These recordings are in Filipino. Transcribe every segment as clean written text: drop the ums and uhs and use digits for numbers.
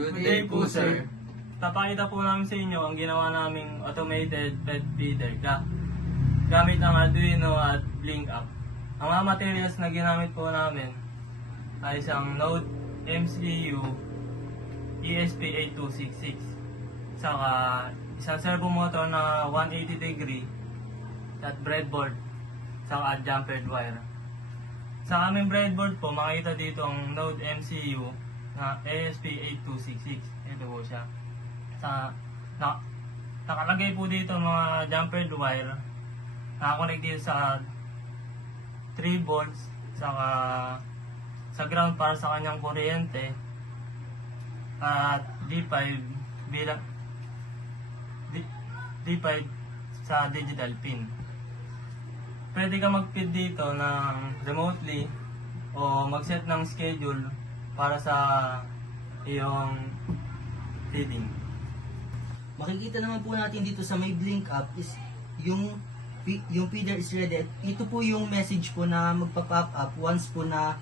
Good day po, sir. Papakita po namin sa inyo ang ginawa naming automated pet feeder gamit ang Arduino at Blink app. Ang mga materials na ginamit po namin ay isang Node MCU ESP8266, saka isang servo motor na 180 degree at breadboard, saka jumpered wire. Sa aming breadboard po, makikita dito ang Node MCU na ESP8266. Ito po siya. Nakalagay po dito mga jumpered wire. Nakakonect dito sa 3 volts, saka sa ground para sa kanyang kuryente, at D5 bilang D5 sa digital pin. Pwede ka mag-feed dito ng remotely o mag-set ng schedule para sa iyong feeding. Makikita naman po natin dito sa may Blink app is yung feeder is ready. Ito po yung message po na magpa-pop up once po na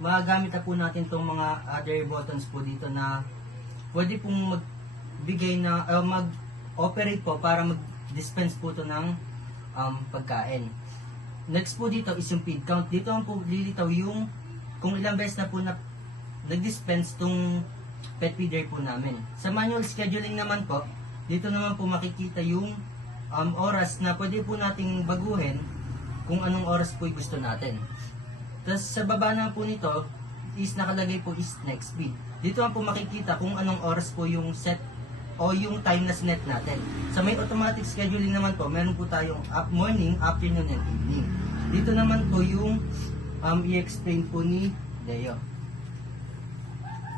magagamit na po natin itong mga other buttons po dito na pwede pong magbigay na mag-operate po para mag-dispense po ito ng pagkain. Next po dito is yung feed count. Dito ang po lilitaw yung kung ilang beses na po na nag-dispense itong pet feeder po namin. Sa manual scheduling naman po, dito naman po makikita yung oras na pwede po nating baguhin kung anong oras po gusto natin. Tapos sa baba na po nito is nakalagay po is next feed. Dito po makikita kung anong oras po yung set o yung time na sinet natin. Sa may automatic scheduling naman po, meron po tayong morning, afternoon, and evening. Dito naman po yung i-explain po ni Deo.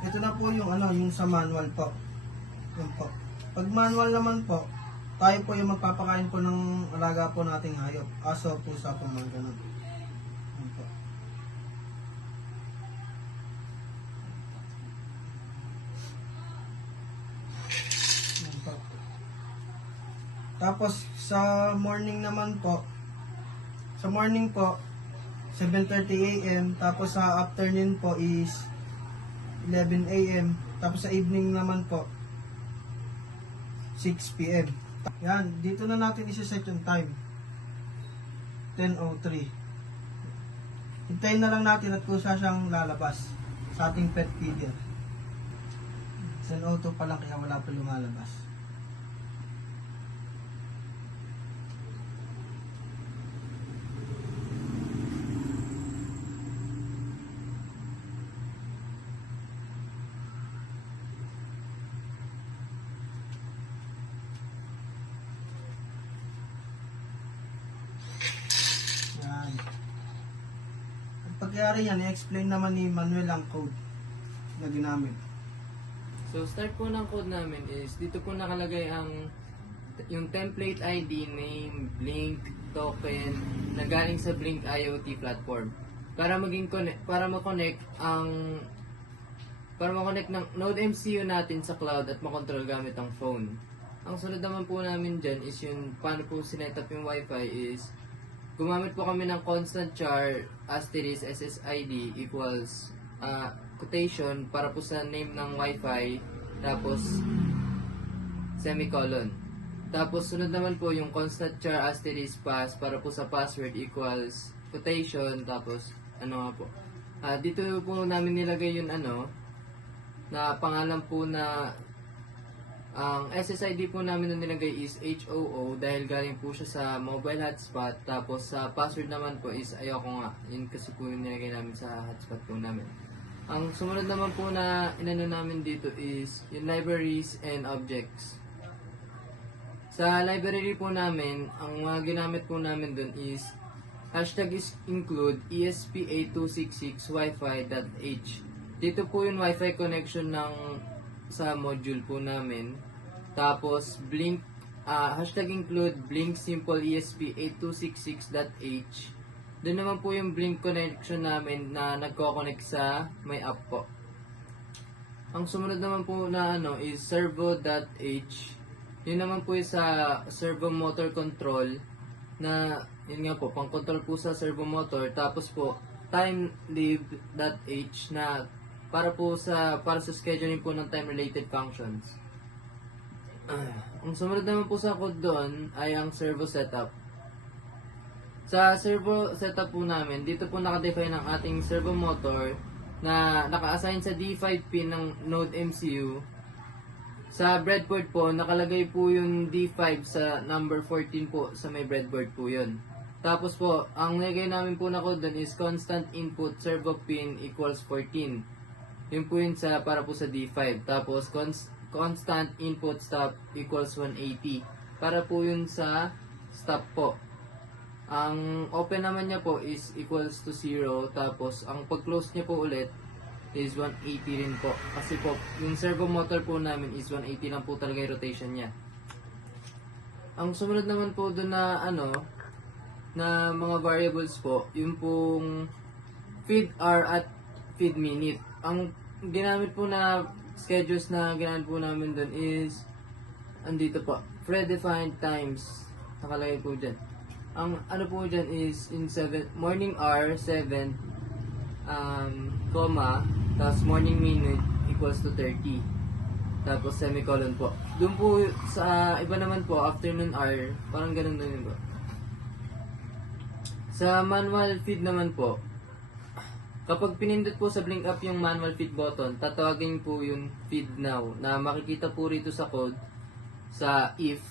Ito na po yung yung sa manual po. Yan po. Pag manual naman po, tayo po yung magpapakain po ng alaga po nating hayop. Aso, pusa po, mga ganun. Yan po. Yan po. Tapos sa morning naman po, 7:30 AM, tapos sa afternoon po is 11 AM, tapos sa evening naman po 6 PM. Yan, dito na natin isa-set yung time. 10:03. Hintayin na lang natin at kusa siyang lalabas sa ating pet feeder. 10:02 pa lang kaya wala pa lumalabas. Yan. Ang pagkayari yan, i-explain naman ni Manuel ang code na ginamit. So start po ng code namin is dito po nakalagay yung template ID, name, Blink, token na galing sa Blink IoT platform para ma-connect ng Node MCU natin sa cloud at makontrol gamit ang phone. Ang sunod naman po namin dyan is yung paano po sinet-up yung Wi-Fi is gumamit po kami ng constant char asterisk SSID equals quotation para po sa name ng Wi-Fi, tapos semicolon. Tapos sunod naman po yung constant char asterisk pass para po sa password equals quotation, tapos dito po namin nilagay yung na pangalan po na ang SSID po namin na nilagay is HOO dahil galing po siya sa mobile hotspot. Tapos sa password naman po is ayoko nga. Yun kasi po yung nilagay namin sa hotspot po namin. Ang sumunod naman po na inano namin dito is yung libraries and objects. Sa library po namin, ang mga ginamit po namin dun is hashtag is include ESP8266 wifi.h. Dito po yung wifi connection sa module po namin. Tapos Blink hashtag include Blink simple ESP8266.h. Doon naman po yung Blink connection namin na nagko-connect sa may app po. Ang sumunod naman po na is servo.h. Yun naman po yung sa servo motor control na yun nga po, pang control po sa servo motor. Tapos po timelive.h na para sa scheduling po ng time-related functions. Ang sumunod naman po sa code doon ay ang servo setup. Sa servo setup po namin, dito po nakadefine ang ating servo motor na naka-assign sa D5 pin ng node MCU. Sa breadboard po, nakalagay po yung D5 sa number 14 po sa may breadboard po yun. Tapos po, ang nilagay namin po na code doon is constant input servo pin equals 14. Yun po yun para po sa D5. Tapos constant input stop equals 180. Para po yun sa stop po. Ang open naman niya po is equals to 0. Tapos ang pag-close niya po ulit is 180 rin po. Kasi po, yung servo motor po namin is 180 lang po talaga yung rotation niya. Ang sumunod naman po doon na mga variables po, yung pong feed hour at feed minute. Ang ginamit po na schedules na ginamit po namin doon is andito po, predefined times. Nakalagay po dyan. Ang ano po dyan is in morning hour 7 comma, tapos morning minute equals to 30. Tapos semicolon po. Doon po sa iba naman po, afternoon hour, parang ganun din po. Sa manual feed naman po, kapag pinindot po sa blink up yung manual feed button, tatawagin po yung feed now na makikita po rito sa code sa if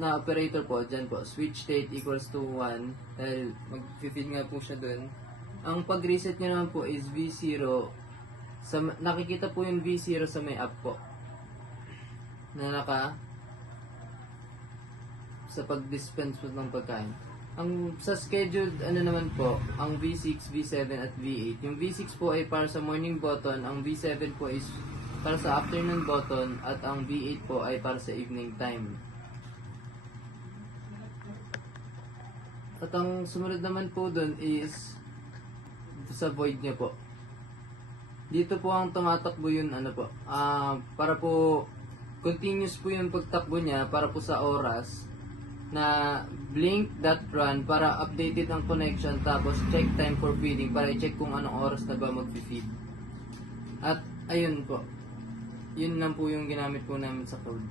na operator po, dyan po, switch state equals to 1 dahil mag-feed nga po siya dun. Ang pag-reset nyo naman po is V0, nakikita po yung V0 sa may app po na sa pag-dispense po ng pagkain. Ang sa scheduled naman po, ang V6, V7 at V8. Yung V6 po ay para sa morning button, ang V7 po is para sa afternoon button, at ang V8 po ay para sa evening time. At ang sumunod naman po dun is sa void niya po. Dito po ang tumatakbo yun para po continuous po yung pagtakbo niya para po sa oras na blink.run para updated ang connection, tapos check time for feeding para i-check kung anong oras na ba mag-feed. At ayun po, yun lang po yung ginamit po namin sa code.